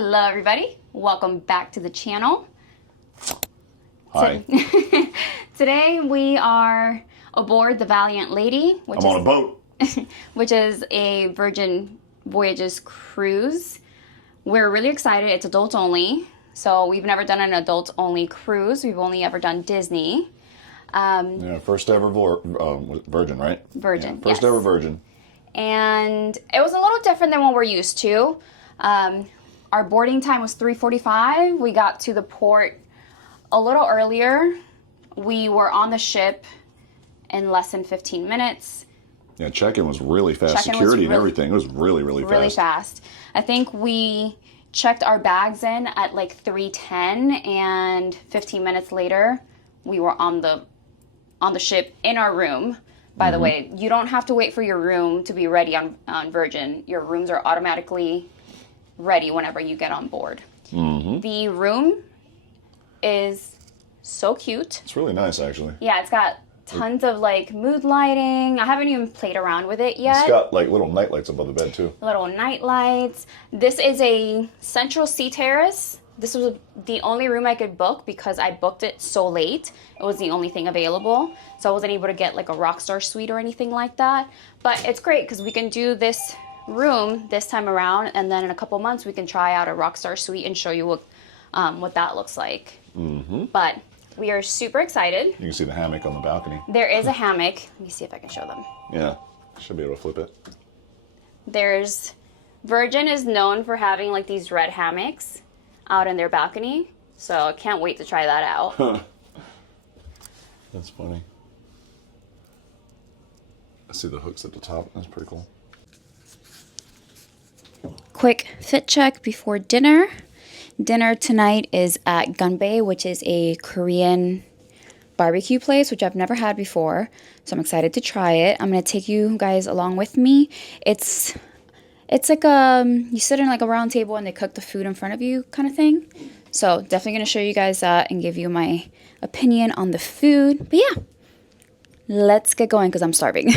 Hello everybody, welcome back to the channel. Hi. Today we are aboard the Valiant Lady, which I'm on a boat. which is a Virgin Voyages cruise. We're really excited. It's adults only. So we've never done an adults only cruise. We've only ever done Disney. Yeah, first ever Virgin, right? Virgin, yeah, first yes. ever Virgin. And it was a little different than what we're used to. Our boarding time was 3:45. We got to the port a little earlier. We were on the ship in less than 15 minutes. Yeah, check-in was really fast. Security and everything. It was really fast. Really fast. I think we checked our bags in at like 3:10, and 15 minutes later, we were on the ship in our room. By the way, you don't have to wait for your room to be ready on Virgin. Your rooms are automatically ready whenever you get on board. The room is so cute. It's really nice, actually. Yeah, it's got tons of like mood lighting. I haven't even played around with it yet. It's got like little night lights above the bed too. Little night lights. This is a central sea terrace. This was the only room I could book because I booked it so late. It was the only thing available. So I wasn't able to get like a Rockstar suite or anything like that. But it's great because we can do this room this time around, and then in a couple months we can try out a Rockstar suite and show you what that looks like. But we are super excited. You can see the hammock on the balcony. There is a hammock. Let me see if I can show them. Yeah, should be able to flip it. Virgin is known for having like these red hammocks out in their balcony, so I can't wait to try that out. That's funny. I see the hooks at the top. That's pretty cool. Quick fit check before dinner. Dinner tonight is at Gunbae, which is a Korean barbecue place, which I've never had before. So I'm excited to try it. I'm going to take you guys along with me. It's like you sit in like a round table and they cook the food in front of you kind of thing. So definitely going to show you guys that and give you my opinion on the food. But yeah, let's get going because I'm starving.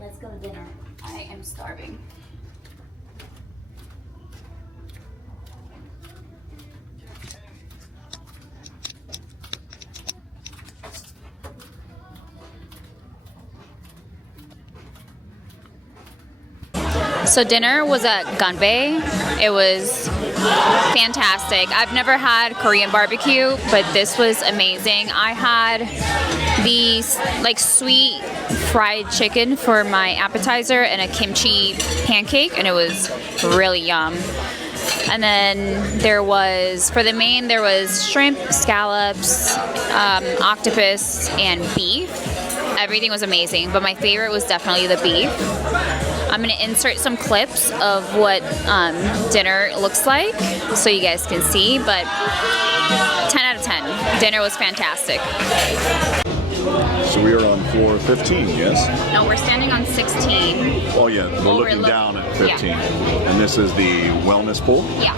Let's go to dinner. I am starving. So dinner was at Gunbae. It was fantastic. I've never had Korean barbecue, but this was amazing. I had these like sweet fried chicken for my appetizer and a kimchi pancake, and it was really yum. And then there was, for the main, there was shrimp, scallops, octopus, and beef. Everything was amazing, but my favorite was definitely the beef. I'm going to insert some clips of what dinner looks like so you guys can see, but 10 out of 10. Dinner was fantastic. So we are on floor 15, yes? No, we're standing on 16. Oh yeah, we're looking down at 15. Yeah. And this is the wellness pool? Yeah.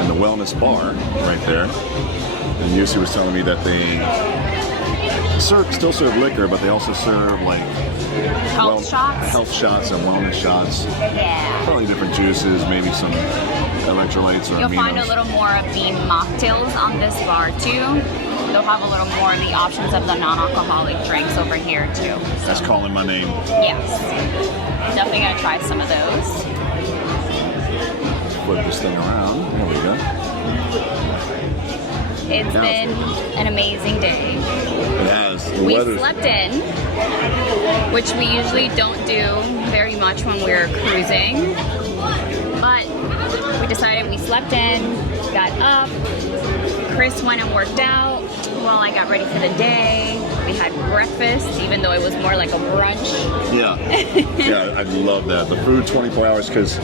And the wellness bar right there. And Yusi was telling me that they still serve liquor, but they also serve like Health shots and wellness shots. Yeah. Probably different juices, maybe some electrolytes or You'll aminos. find a little more of the mocktails on this bar too. They'll have a little more of the options of the non-alcoholic drinks over here too. So. That's calling my name. Yes. Definitely gonna try some of those. Flip this thing around. There we go. It's been an amazing day. It has. We slept in, which we usually don't do very much when we're cruising. But we decided we slept in, got up. Chris went and worked out while I got ready for the day. We had breakfast, even though it was more like a brunch. Yeah. Yeah, I love that. The food 24 hours, because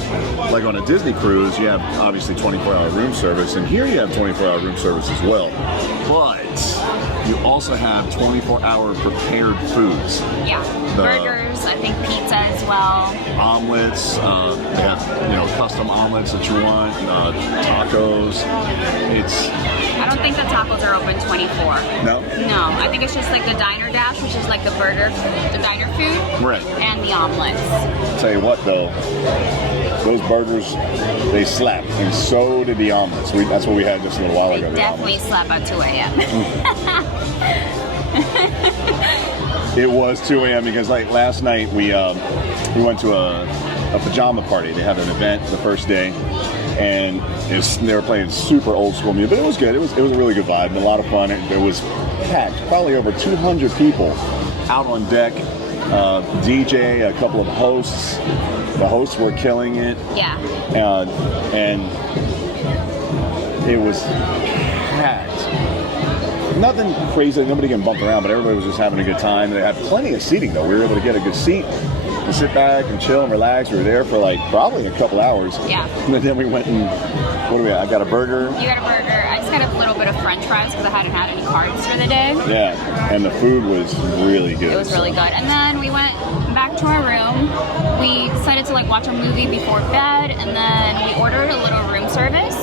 like on a Disney cruise, you have obviously 24-hour room service, and here you have 24-hour room service as well. But you also have 24-hour prepared foods. Yeah, burgers. burgers, I think pizza as well. Omelets, they have, custom omelets that you want, tacos. I don't think the tacos are open 24. No? No, I think it's just like the diner dash, which is like the diner food. Right. And the omelets. Tell you what though, those burgers, they slap, and so did the omelets. That's what we had just a little while ago. They definitely slap at 2 a.m. It was 2 a.m. because like last night we went to a pajama party. They had an event the first day, and they were playing super old school music, but it was good. It was a really good vibe and a lot of fun. It was packed, probably over 200 people out on deck. DJ, a couple of hosts. The hosts were killing it. Yeah. And it was packed. Nothing crazy, nobody getting bumped around, but everybody was just having a good time. They had plenty of seating though. We were able to get a good seat and sit back and chill and relax. We were there for like probably a couple hours. Yeah. And then we went and, I got a burger. You got a burger. I just got a little bit of french fries because I hadn't had any carbs for the day. Yeah, and the food was really good. It was really good. And then we went back to our room. We decided to like watch a movie before bed, and then we ordered a little room service.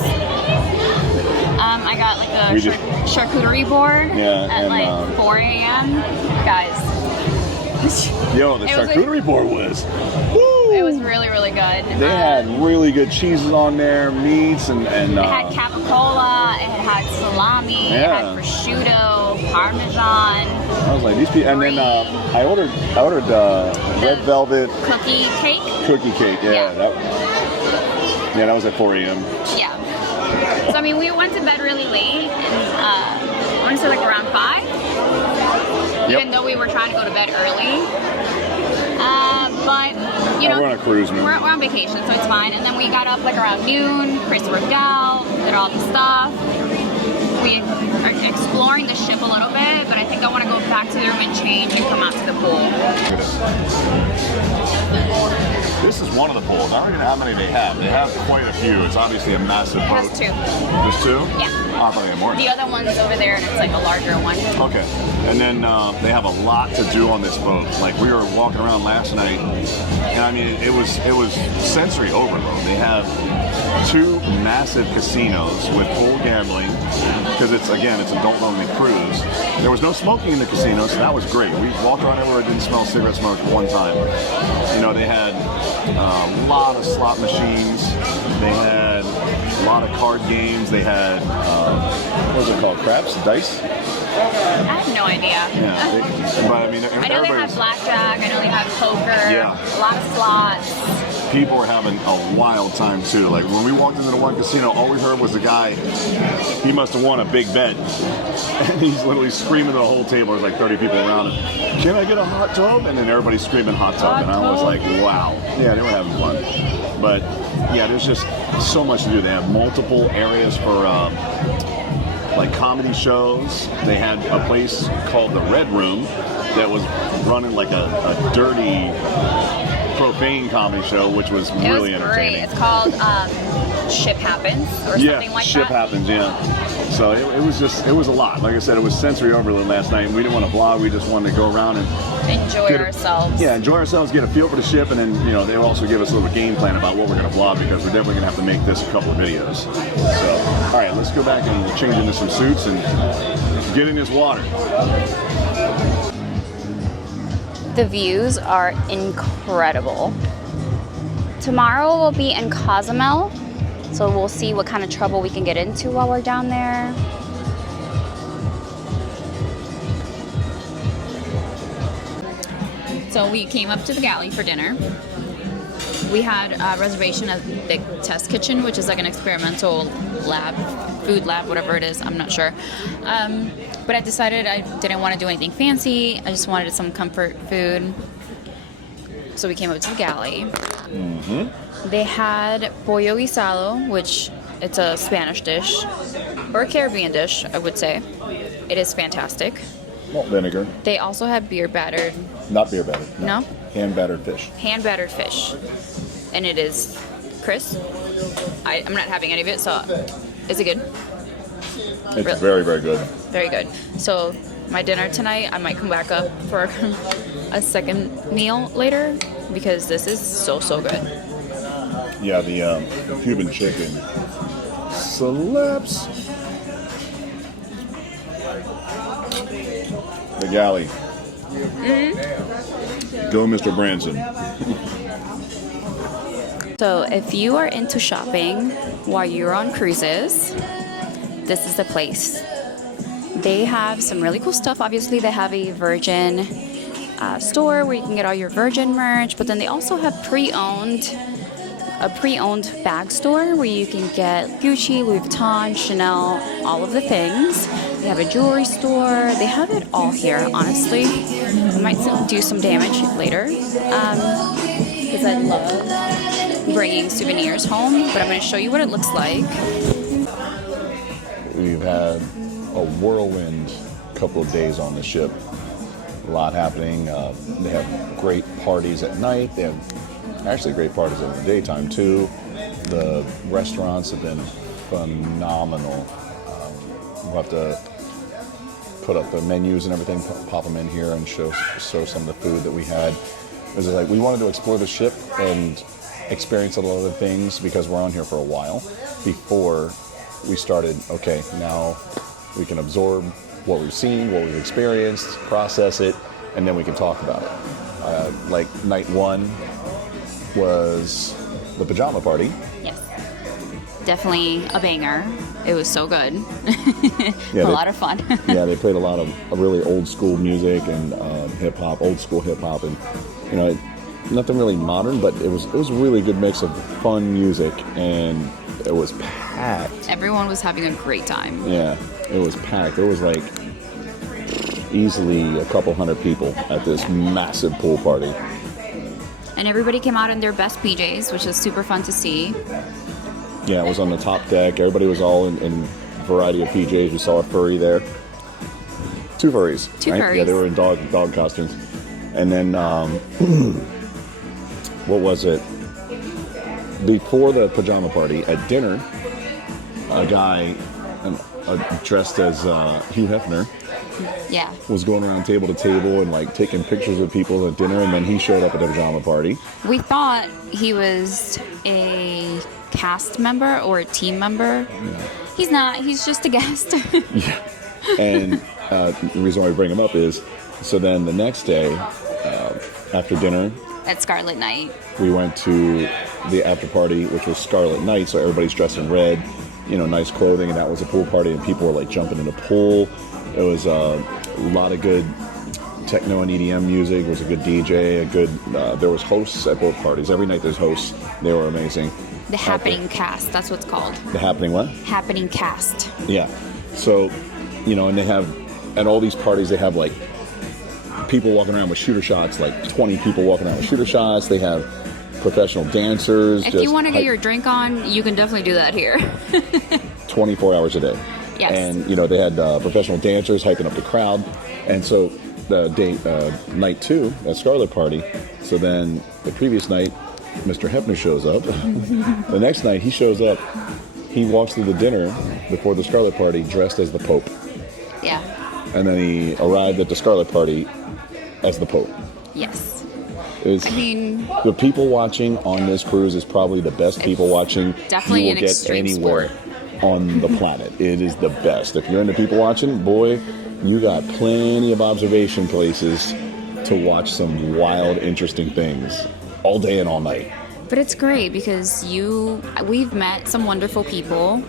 I got like a charcuterie board at like 4 a.m. Guys. Yo, the charcuterie board was, woo! It was really, really good. They had really good cheeses on there, meats, and it had capicola, it had salami, it had prosciutto, parmesan. I was like, these people, and then I ordered red velvet cookie cake. Cookie cake, yeah. That was at 4 a.m. Yeah. So I mean, we went to bed really late, and I want to say like around 5. Even though we were trying to go to bed early. But, we're on a cruise, man. We're on vacation, so it's fine. And then we got up like around noon. Chris worked out, did all the stuff. We are exploring the ship a little bit, but I think I want to go back to the room and change and come out to the pool. This is one of the pools. I don't even know how many they have. They have quite a few. It's obviously a massive boat. It has 2. Just 2? Yeah. Oh, I thought they had more. The other one's over there, and it's like a larger one. Okay. And then they have a lot to do on this boat. Like we were walking around last night, and I mean it was sensory overload. They have 2 massive casinos with full gambling because it's adult-only cruise. There was no smoking in the casino, so that was great. We walked around everywhere, didn't smell cigarette smoke one time. They had a lot of slot machines. They had a lot of card games. They had what was it called? Craps? Dice? I have no idea. Yeah, but I mean, I know they have blackjack. I know they have poker. Yeah. A lot of slots. People were having a wild time too. Like when we walked into the one casino, all we heard was the guy. He must have won a big bet, and he's literally screaming at the whole table. There's like 30 people around him. Can I get a hot tub? And then everybody's screaming hot tub, and I was like, wow. Yeah, they were having fun. But yeah, there's just so much to do. They have multiple areas for like comedy shows. They had a place called the Red Room that was running like a dirty, profane comedy show, which was really entertaining. It's called Ship Happens or something like Ship that. Happens, yeah. So it was a lot. Like I said, it was sensory overload last night. We didn't want to vlog. We just wanted to go around and enjoy ourselves. Enjoy ourselves, get a feel for the ship, and then they also give us a little game plan about what we're going to vlog because we're definitely going to have to make this a couple of videos. So, all right, let's go back and change into some suits and get in this water. The views are incredible. Tomorrow we'll be in Cozumel, so we'll see what kind of trouble we can get into while we're down there. So we came up to the galley for dinner. We had a reservation at the test kitchen, which is like an experimental lab, food lab, whatever it is, I'm not sure. But I decided I didn't want to do anything fancy. I just wanted some comfort food. So we came up to the galley. Mm-hmm. They had pollo guisado, which it's a Spanish dish, or a Caribbean dish, I would say. It is fantastic. Malt vinegar. They also had beer battered. Not beer battered. No? Hand battered fish. Hand battered fish. And it is Chris. I'm not having any of it, so is it good? It's very, very good. Very good. So my dinner tonight. I might come back up for a second meal later because this is so good. Yeah, the Cuban chicken slaps. The galley. Go, Mr. Branson. So if you are into shopping while you're on cruises, this is the place. They have some really cool stuff. Obviously, they have a Virgin store where you can get all your Virgin merch, but then they also have a pre-owned bag store where you can get Gucci, Louis Vuitton, Chanel, all of the things. They have a jewelry store. They have it all here, honestly. I might do some damage later because I love bringing souvenirs home, but I'm going to show you what it looks like. We've had a whirlwind couple of days on the ship. A lot happening. They have great parties at night. They have actually great parties in the daytime too. The restaurants have been phenomenal. We'll have to put up the menus and everything, pop them in here and show some of the food that we had. It was like we wanted to explore the ship and experience a lot of the things because we're on here for a while before we started. Okay, now we can absorb what we've seen, what we've experienced, process it, and then we can talk about it. Like night one was the pajama party. Yes. Definitely a banger. It was so good. Yeah, a lot of fun. Yeah, they played a lot of really old school music and hip hop, old school hip hop, and nothing really modern, but it was a really good mix of fun music, and it was packed. Everyone was having a great time. Yeah, it was packed. There was like easily a couple hundred people at this massive pool party. And everybody came out in their best PJs, which is super fun to see. Yeah, it was on the top deck. Everybody was all in a variety of PJs. We saw a furry there. Two furries. Two right? furries. Yeah, they were in dog costumes. And then, what was it? Before the pajama party, at dinner, a guy dressed as Hugh Hefner Yeah. was going around table to table and like taking pictures of people at dinner, and then he showed up at the pajama party. We thought he was a cast member or a team member. Yeah. He's not. He's just a guest. Yeah. And the reason why we bring him up is, so then the next day, after dinner, At Scarlet Night. we went to the after party, which was Scarlet Night, so everybody's dressed in red, nice clothing, and that was a pool party, and people were like jumping in the pool. It was a lot of good techno and EDM music. It was a good DJ, there was hosts at both parties. Every night there's hosts. They were amazing. The Happening Cast. That's what's called. The Happening what? Happening Cast. Yeah. So, and they have, at all these parties, they have like people walking around with shooter shots, like 20 people walking around with shooter shots. They have professional dancers. If you want to get your drink on, you can definitely do that here. 24 hours a day. Yes. And, they had professional dancers hyping up the crowd. And so the night two, that Scarlet party, so then the previous night, Mr. Hefner shows up. The next night he shows up, he walks through the dinner before the Scarlet party dressed as the Pope. Yeah. And then he arrived at the Scarlet party as the Pope. Yes. The people watching on this cruise is probably the best people watching definitely you will an get extreme anywhere sport on the planet. It is the best. If you're into people watching, boy, you got plenty of observation places to watch some wild, interesting things all day and all night. But it's great because we've met some wonderful people.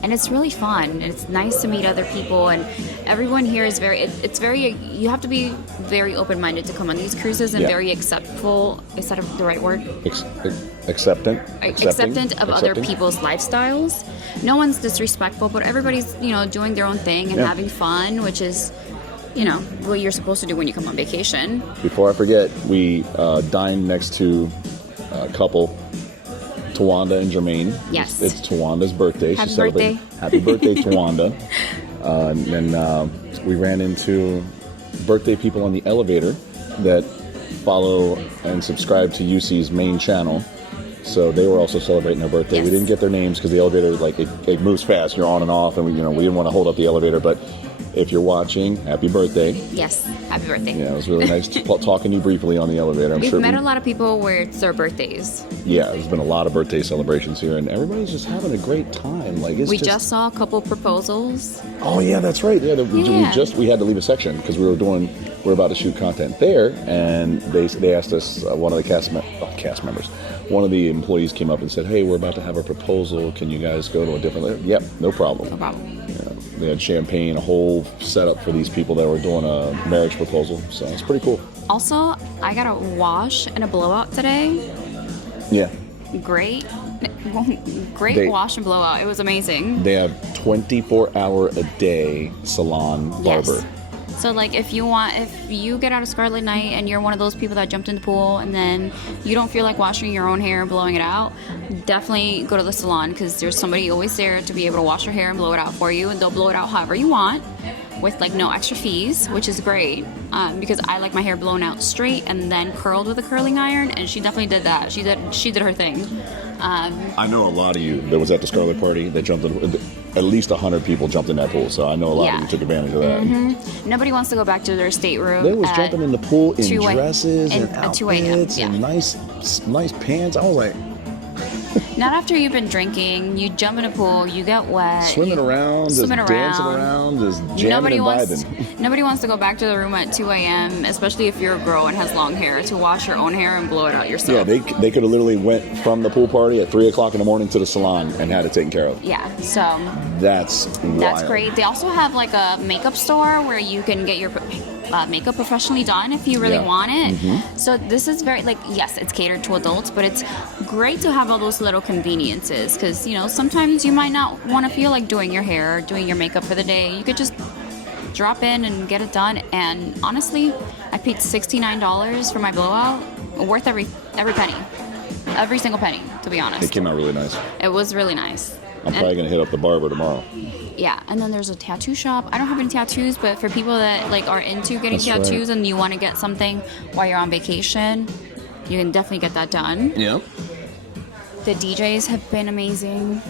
And it's really fun. It's nice to meet other people, and everyone here is you have to be very open-minded to come on these cruises and very acceptful. Is that the right word? Acceptant of other people's lifestyles. No one's disrespectful, but everybody's, doing their own thing and having fun, which is, what you're supposed to do when you come on vacation. Before I forget, we dined next to a couple, Tawanda and Jermaine. Yes. It's Tawanda's birthday. Happy birthday. Happy birthday, Tawanda. And we ran into birthday people on the elevator that follow and subscribe to UC's main channel. So they were also celebrating their birthday. Yes. We didn't get their names because the elevator, it moves fast. You're on and off, and we didn't want to hold up the elevator. But if you're watching, happy birthday. Yes, happy birthday. Yeah, it was really nice talking to you briefly on the elevator. We've met a lot of people where it's their birthdays. Yeah, there's been a lot of birthday celebrations here, and everybody's just having a great time. Like we just saw a couple proposals. Oh yeah, that's right. Yeah, we had to leave a section because we were about to shoot content there, and they asked us, one of the cast members, one of the employees came up and said, "Hey, we're about to have a proposal. Can you guys go to a different?" Yep, no problem. No problem. Yeah, they had champagne, a whole setup for these people that were doing a marriage proposal. So it's pretty cool. Also, I got a wash and a blowout today. Yeah. Great wash and blowout. It was amazing. They have 24-hour-a-day salon barber. So like if you get out of Scarlet Night and you're one of those people that jumped in the pool and then you don't feel like washing your own hair and blowing it out, definitely go to the salon because there's somebody always there to be able to wash your hair and blow it out for you, and they'll blow it out however you want with like no extra fees, which is great because I like my hair blown out straight and then curled with a curling iron, and she definitely did that. She did her thing. I know a lot of you that was at the Scarlet Party that jumped in. At least 100 people jumped in that pool, so I know a lot of you took advantage of that. Mm-hmm. Nobody wants to go back to their stateroom. They was jumping in the pool in dresses and outfits 2 a.m. and nice pants. I was like, not after you've been drinking. You jump in a pool, you get wet, swimming around, dancing around, just jamming and vibing. Nobody wants to go back to the room at 2 a.m., especially if you're a girl and has long hair, to wash your own hair and blow it out yourself. Yeah, they could have literally went from the pool party at 3 o'clock in the morning to the salon and had it taken care of. Yeah, so that's wild. That's great. They also have like a makeup store where you can get your makeup professionally done if you really want it. Mm-hmm. So this is very yes, it's catered to adults, but it's great to have all those little conveniences because sometimes you might not want to feel like doing your hair or doing your makeup for the day. You could just drop in and get it done, and honestly I paid $69 for my blowout, worth every penny, every single penny, to be honest. It came out really nice. It was really nice. I'm probably gonna hit up the barber tomorrow. Yeah, and then there's a tattoo shop. I don't have any tattoos, but for people that are into getting tattoos and you want to get something while you're on vacation, you can definitely get that done. Yeah. The DJs have been amazing.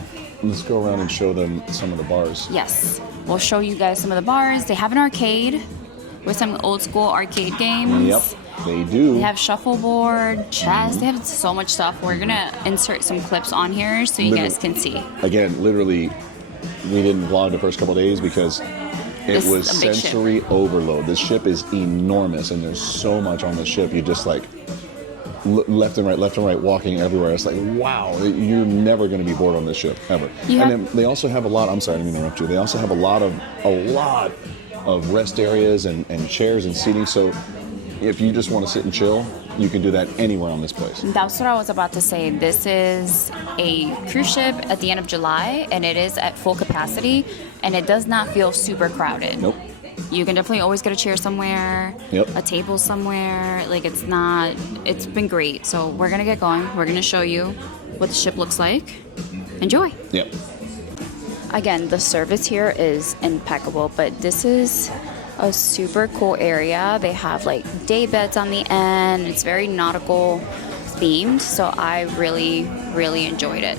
Let's go around and show them some of the bars. Yes, we'll show you guys some of the bars. They have an arcade with some old school arcade games. Yep, they do. They have shuffleboard, chess. They have so much stuff. We're gonna insert some clips on here so you guys can see. Again, literally, we didn't vlog the first couple of days because it was sensory overload. This ship is enormous, and there's so much on this ship. You just left and right, walking everywhere. It's like, wow, you're never going to be bored on this ship ever. And then they also have a lot. I'm sorry, I didn't mean to interrupt you. They also have a lot of rest areas and chairs and seating. So if you just want to sit and chill, you can do that anywhere on this place. That's what I was about to say. This is a cruise ship at the end of July, and it is at full capacity, and it does not feel super crowded. Nope. You can definitely always get a chair somewhere, a table somewhere. It's been great. So we're going to get going. We're going to show you what the ship looks like. Enjoy. Yep. Again, the service here is impeccable, but this is a super cool area. They have day beds on the end. It's very nautical themed, so I really, really enjoyed it.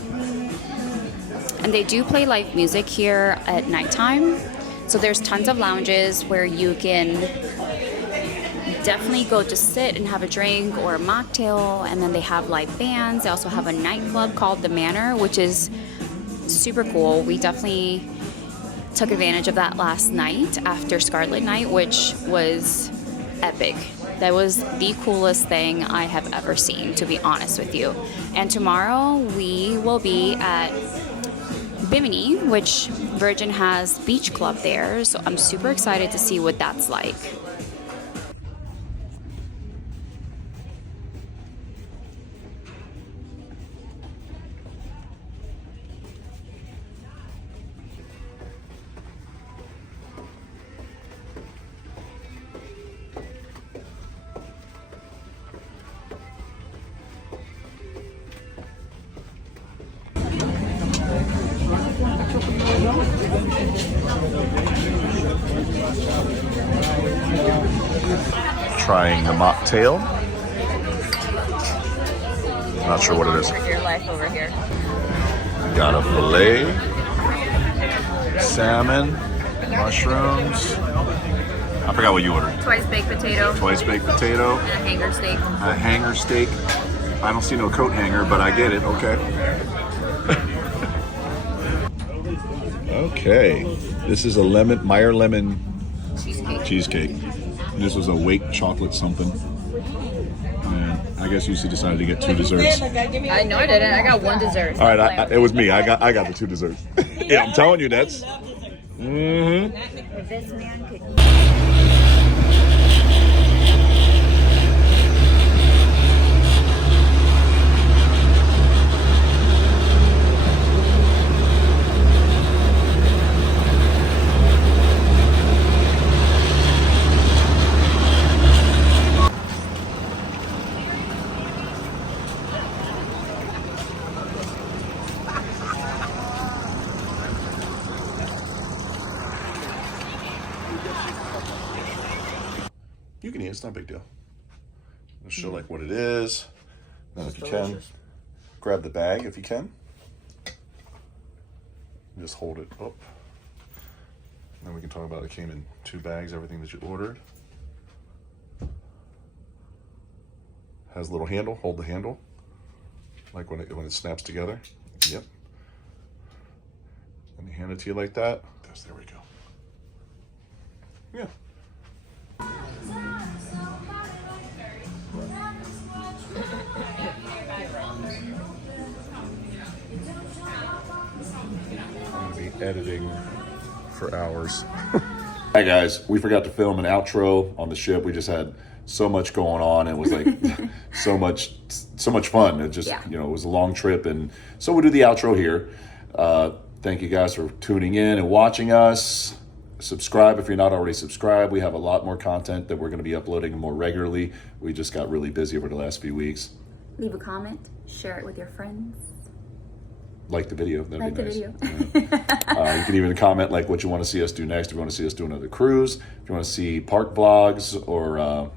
And they do play live music here at nighttime. So there's tons of lounges where you can definitely go to sit and have a drink or a mocktail, and then they have live bands. They also have a nightclub called The Manor, which is super cool. We definitely took advantage of that last night after Scarlet Night, which was epic. That was the coolest thing I have ever seen, to be honest with you. And tomorrow we will be at Bimini, which Virgin has beach club there, so I'm super excited to see what that's like. Trying the mocktail. Not sure what it is. For your life over here. Got a filet, salmon, mushrooms. I forgot what you ordered. Twice baked potato. Twice baked potato. And a hanger steak. A hanger steak. I don't see no coat hanger, but I get it. Okay. Okay. This is a Meyer lemon cheesecake. This was a Wake chocolate something. And I guess you decided to get 2 desserts. I know I didn't. I got 1 dessert. All right, it was me. I got the 2 desserts. Yeah, I'm telling you, that's. Mm-hmm. This man could. You can eat it, it's not a big deal. I'll show like what it is. Then if you can, grab the bag if you can. Just hold it up. Then we can talk about it came in 2 bags, everything that you ordered. Has a little handle, hold the handle. Like when it snaps together. Yep. And they hand it to you like that. There we go. Yeah. I'm gonna be editing for hours. Hi guys, we forgot to film an outro on the ship. We just had so much going on. It was like so much fun. It just, it was a long trip, and so we'll do the outro here. Thank you guys for tuning in and watching us. Subscribe if you're not already subscribed. We have a lot more content that we're going to be uploading more regularly. We just got really busy over the last few weeks. Leave a comment, share it with your friends. Like the video, that'd be nice. Video. Yeah. You can even comment like what you want to see us do next. If you want to see us do another cruise, if you want to see park vlogs, or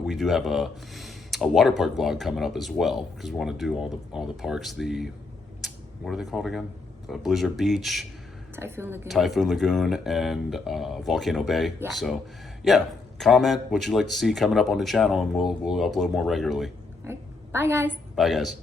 we do have a water park vlog coming up as well, because we want to do all the parks. What are they called again? Blizzard Beach, Typhoon Lagoon, and Volcano Bay. Yeah. So, yeah, comment what you'd like to see coming up on the channel, and we'll upload more regularly. All right. Bye, guys. Bye, guys.